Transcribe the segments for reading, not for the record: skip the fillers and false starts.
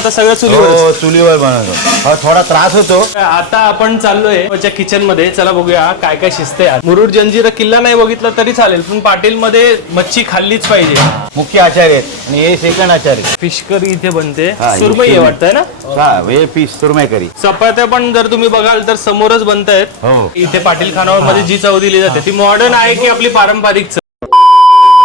आता सगळं चुलीवर. हो चुलीवर बनवतो. थोडा त्रास होतो. आता आपण चाललोय किचन मध्ये. चला बघूया काय काय शिजते आज. मुरुड जंजिरा किल्ला नाही बघितला तरी चालेल, पण पाटील मध्ये मच्छी खाल्लीच पाहिजे. मुख्य आचार्य आहेत आणि हे सेकंड आचार्य. फिश करी इथे बनते. हा, सुरमई आहे वाटतंय ना. हा हे पीस सुरमई करी. चपात्या पण जर तुम्ही बघाल तर समोरच बनतायत. हो इथे पाटील खानावळ मध्ये जी चव दिली जाते ती मॉडर्न आहे की आपली पारंपरिक चव.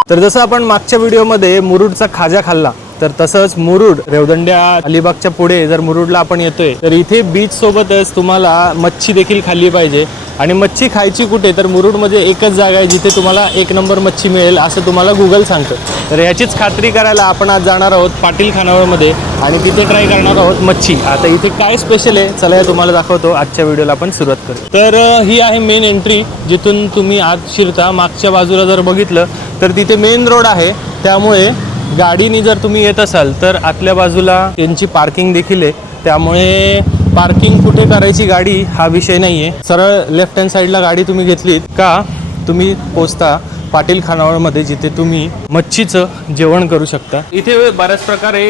तर जसं आपण मागच्या व्हिडिओमध्ये मुरुडचा खाजा खाल्ला, तर तसंच मुरुड रेवदंड्या अलिबागच्या पुढे जर मुरुडला आपण येतोय तर इथे बीच सोबतच तुम्हाला मच्छी देखील खाल्ली पाहिजे. आणि मच्छी खायची कुठे, तर मुरुडमध्ये एकच जागा आहे जिथे तुम्हाला एक नंबर मच्छी मिळेल असं तुम्हाला गुगल सांगतं. तर याचीच खात्री करायला आपण आज जाणार आहोत पाटील खानावळमध्ये आणि तिथे ट्राय करणार आहोत मच्छी. आता इथे काय स्पेशल आहे चला हे तुम्हाला दाखवतो. आजच्या व्हिडिओला आपण सुरुवात करू. तर ही आहे मेन एंट्री जिथून तुम्ही आत शिरता. मागच्या बाजूला जर बघितलं तर तिथे मेन रोड आहे, त्यामुळे गाडीनी जर तुम्ही येत असाल तर आतल्या बाजूला त्यांची पार्किंग देखील आहे. त्यामुळे पार्किंग कुठे करायची गाडी हा विषय नाही आहे. सरळ लेफ्ट हँड साईडला गाडी तुम्ही घेतलीत का तुम्ही पोचता पाटील खानावळमध्ये, जिथे तुम्ही मच्छीचं जेवण करू शकता. इथे बऱ्याच प्रकारे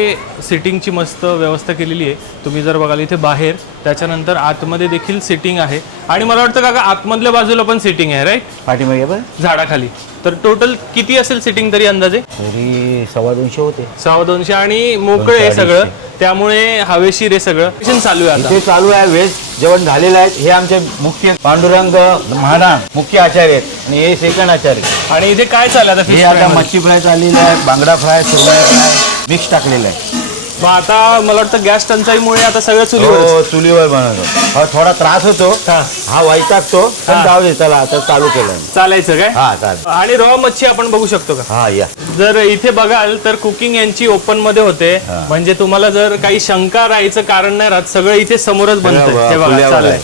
सिटिंगची मस्त व्यवस्था केलेली आहे. तुम्ही जर बघाल इथे बाहेर, त्याच्यानंतर आतमध्ये देखील सिटिंग आहे. आणि मला वाटतं काका आतमधल्या बाजूला पण सिटिंग आहे राईट, पाठीमागे पण झाडाखाली. तर टोटल किती असेल सिटिंग तरी अंदाजे? तरी 250 होते. 250 आणि मोकळे आहे सगळं, त्यामुळे हवेशीर आहे सगळं. चालू आहे इथे चालू आहे. व्हेज जेवण झालेलं आहे. हे आमचे मुख्य पांडुरंग महाराज मुख्य आचार्य आहेत आणि हे सेकंड आचार्य. आणि इथे काय चाललं आता? हे आता मच्छी फ्राय चाललेलं आहे, बांगडा फ्राय, सुरमई फ्राय मिक्स टाकलेलं आहे. मग आता मला वाटतं गॅस टंचाईमुळे आता सगळं चुलीवर. हो चुलीवर बनवतो. थोडा त्रास होतो. हा वैतागतो, पण जाऊ दे चला आता चालू केलं. चालायचं काय? हा चालेल. आणि रॉ मच्छी आपण बघू शकतो का? हा या. जर इथे बघाल तर कुकिंग यांची ओपन मध्ये होते, म्हणजे तुम्हाला जर काही शंका राहायचं कारण नाही राहत. सगळं इथे समोरच बनतं. हे बघा चाललंय.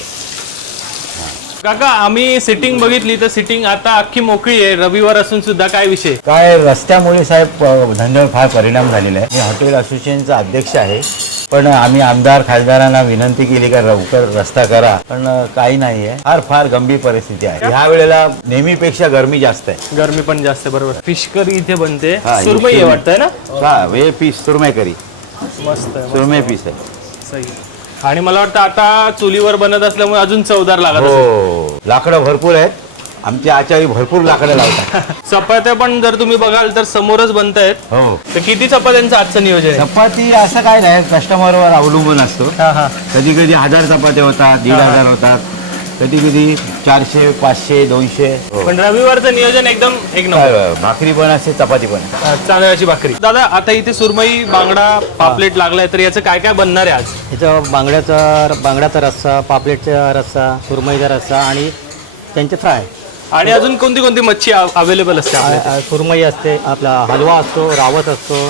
काका आम्ही सिटिंग बघितली तर सिटिंग आता अख्खी मोकळी आहे, रविवार असून सुद्धा. काय विषय? काय रस्त्यामुळे साहेब धंद्यावर फार परिणाम झालेला आहे. मी हॉटेल असोसिएशनचा अध्यक्ष आहे, पण आम्ही आमदार खासदारांना विनंती केली का लवकर रस्ता करा, पण काही नाही आहे. फार गंभीर परिस्थिती आहे. ह्या वेळेला नेहमीपेक्षा गरमी जास्त आहे. गरमी पण जास्त आहे, बरोबर. फिश करी इथे बनते. सुरमई आहे वाटतंय ना. हा हे पीस सुरमई करी मस्त आहे. सुरमई पीस आहे. सही. आणि मला वाटतं आता चुलीवर बनत असल्यामुळे अजून चवदार लागत असेल. हो लाकडं भरपूर आहेत. आमचे आचारी भरपूर लाकडं लावतात. चपात्या पण जर तुम्ही बघाल तर समोरच बनतायत. हो. तर किती चपात्यांचं आजचं नियोजन आहे? चपाती असं काय नाही, कस्टमरवर अवलंबून असतो. कधी कधी 1000 चपात्या होतात, 1500 होतात, कधी कधी 400, 500, 200. पण रविवारचं नियोजन एकदम एक नंबर. भाकरी पण असते, चपाती पण. तांदळाची भाकरी. दादा आता इथे सुरमई, बांगडा, पापलेट लागलाय, तर याचं काय काय बनणार आहे आज? इथं बांगड्याचा रस्सा, पापलेटचा रस्सा, सुरमईचा रस्सा आणि त्यांचे फ्राय. आणि अजून कोणती कोणती मच्छी अवेलेबल असते आपल्याकडे? सुरमई असते, आपला हलवा असतो, रावस असतो,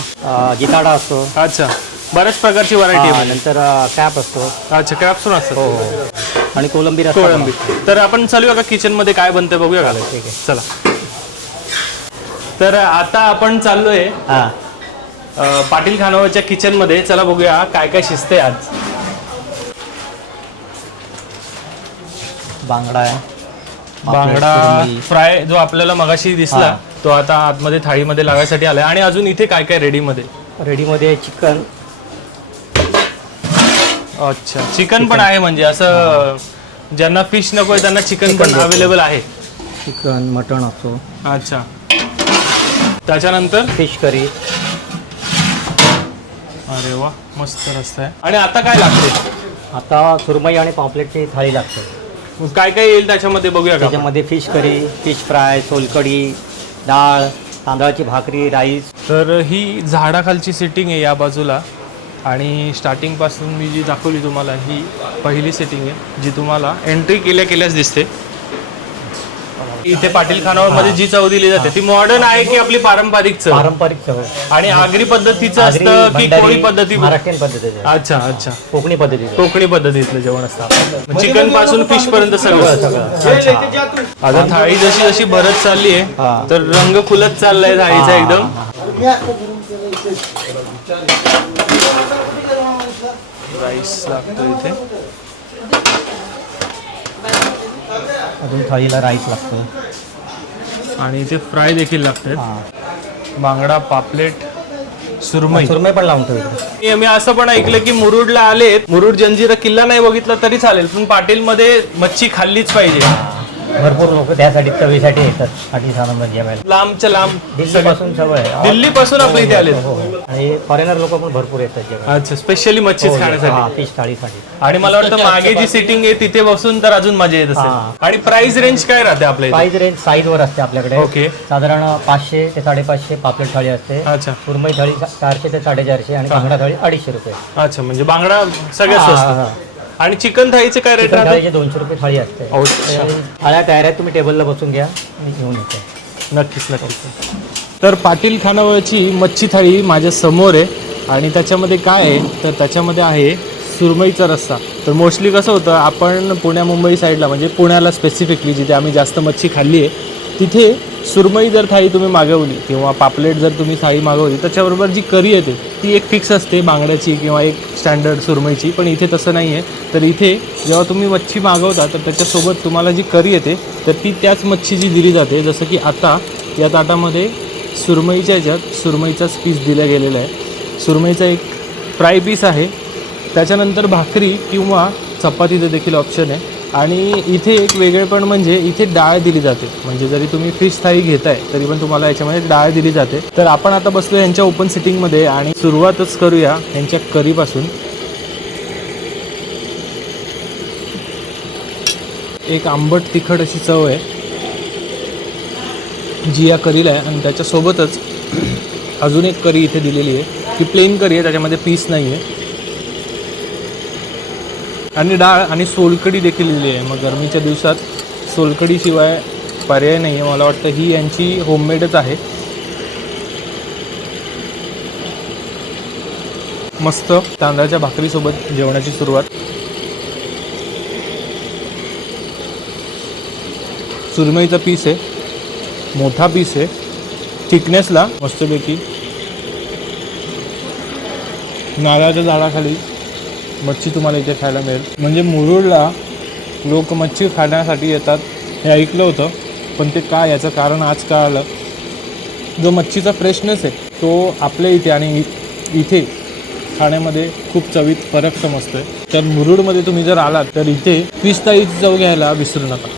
जिताडा असतो. अच्छा, बऱ्याच प्रकारची व्हरायटी आहे. नंतर कॅप असतो. अच्छा, कॅप्स पण असतात. हो. आणि कोलंबी रस्सा. कोळंबी. तर आपण चालूया का किचन मध्ये काय बनतंय बघूया का? ठीक आहे चला. तर आता आपण चाललोय पाटील खानावळच्या किचन मध्ये. चला बघूया काय काय शिजते आज. बांगडा आहे, बांगडा फ्राय जो आपल्याला मगाशी दिसला तो आता आतमध्ये थाळीमध्ये लागायसाठी आलाय. आणि अजून इथे काय काय रेडीमध्ये चिकन. अच्छा, चिकन पण आहे, म्हणजे असं ज्यांना फिश नको आहे त्यांना चिकन पण अवेलेबल आहे. चिकन मटण असतो. अच्छा, त्याच्यानंतर फिश करी. अरे वा, मस्त रस्ता आहे. आणि आता काय लागते? आता सुरमई आणि पापलेटची थाळी लागते. काय काय येईल त्याच्यामध्ये बघूया का? त्याच्यामध्ये fish curry, fish fry, solkadhi, डाळ, तांदळाची भाकरी, राईस. तर ही झाडाखालची सिटिंग आहे या बाजूला. आणि स्टार्टिंग पासून मी जी दाखवली तुम्हाला ही पहिली सिटिंग आहे, जी तुम्हाला एंट्री केल्याच दिसते. इथे पाटील खानावळमध्ये जी चव दिली जाते ती मॉडर्न आहे की आपली पारंपरिक चव? पारंपरिक चव. आणि आगरी पद्धतीचं असतं की कोळी पद्धती? महाराष्ट्रीयन पद्धतीचं. अच्छा अच्छा, कोकणी पद्धतीचं. कोकणी पद्धतीतलं जेवण असतं. चिकन पासून फिश पर्यंत सगळं. आता थाळी जशी जशी भरत चालली आहे तर रंग खुलत चाललाय थाळीचा एकदम. राईस लागतो इथे. अजून थाळीला राईस लागतो. आणि इथे फ्राय देखील लागतात. बांगडा, पापलेट, सुरमई सुरमई पण लावून ठेवतो. मी असं पण ऐकलं की मुरुडला आलेत, मुरुड जंजिरा किल्ला नाही बघितला तरी चालेल, पण पाटीलमध्ये मच्छी खाल्लीच पाहिजे. भरपूर लोक त्यासाठी चवीसाठी येतात पाटील सानंद जेवायला. लांबच्या लांब दिल्लीपासून सवय आहे. दिल्लीपासून आपल्या इथे आलेत. हो. आणि फॉरेनर लोक पण भरपूर येतात जेवायला. अच्छा, स्पेशली मच्छीच खाण्यासाठी. फिश थाळीसाठी. आणि मला वाटतं मागे जी सिटिंग आहे तिथे बसून तर अजून मजा येत असेल. आणि प्राइस रेंज काय राहते आपल्या इथे? प्राइस रेंज साईज वर असते आपल्याकडे. ओके. साधारण 500 ते 550 पापलेट थाळी असते. अच्छा सुरमई थाळी 400 ते 450 आणि बांगडा थाळी 250 रुपये. अच्छा, म्हणजे बांगडा सगळ्यात स्वस्त. आणि चिकन थाळीचे काय रेट चिकन राहते? थाळीचे 200 रुपये थाळी असते. अच्छा. थाळ्या तयार आहेत, तुम्ही टेबलला बसून घ्या, मी घेऊन येतो. नक्कीच नक्कीच. तर पाटील खानावळची मच्छी थाळी माझ्या समोर आहे आणि त्याच्यामध्ये काय आहे तर त्याच्यामध्ये आहे सुरमईचा रस्सा. तर मोस्टली कसं होतं, आपण पुण्या मुंबई साईडला म्हणजे पुण्याला स्पेसिफिकली जिथे आम्ही जास्त मच्छी खाल्ली आहे तिथे सुरमई जर थाळी तुम्ही मागवली किंवा पापलेट जर तुम्ही थाळी मागवली त्याच्याबरोबर जी करी येते ती एक फिक्स असते बांगड्याची किंवा एक स्टँडर्ड सुरमईची. पण इथे तसं नाही आहे. तर इथे जेव्हा तुम्ही मच्छी मागवता तर त्याच्यासोबत तुम्हाला जी करी येते तर ती त्याच मच्छीची दिली जाते. जसं की आता या ताटामध्ये सुरमईच्या ह्याच्यात सुरमईचाच पीस दिला गेलेला आहे. सुरमईचा एक फ्राय पीस आहे, त्याच्यानंतर भाकरी किंवा चपातीचं देखील ऑप्शन आहे. आणि इथे एक वेगळेपण म्हणजे इथे डाळ दिली जाते. म्हणजे जरी तुम्ही फिश थाळी घेताय तरी पण तुम्हाला याच्यामध्ये डाळ दिली जाते. तर आपण आता बसलो यांच्या ओपन सिटिंगमध्ये आणि सुरुवातच करूया यांच्या करीपासून. एक आंबट तिखट अशी चव आहे जी या करीला आहे. आणि त्याच्यासोबतच अजून एक करी इथे दिलेली आहे, ती प्लेन करी आहे, त्याच्यामध्ये पीस नाही आहे. आणि डाळ आणि सोलकढी देखील दिली आहे. मग गरमीच्या दिवसात सोलकढीशिवाय पर्याय नाही आहे. मला वाटतं ही यांची होममेडच आहे. मस्त तांदळाच्या भाकरीसोबत जेवणाची सुरुवात. सुरमईचा पीस आहे, मोठा पीस आहे, थिकनेसला मस्तपैकी. नारळाच्या झाडाखाली मच्छी तुम्हाला इथे खायला मिळेल. म्हणजे मुरुडला लोक मच्छी खाण्यासाठी येतात हे ऐकलं होतं, पण ते काय याचं कारण आज कळालं. जो मच्छीचा फ्रेशनेस आहे तो आपल्या इथे आणि इथे खाण्यामध्ये खूप चवीत फरक समजतो आहे. तर मुरुडमध्ये तुम्ही जर आलात तर इथे फिश थाळीची चव घ्यायला विसरू नका.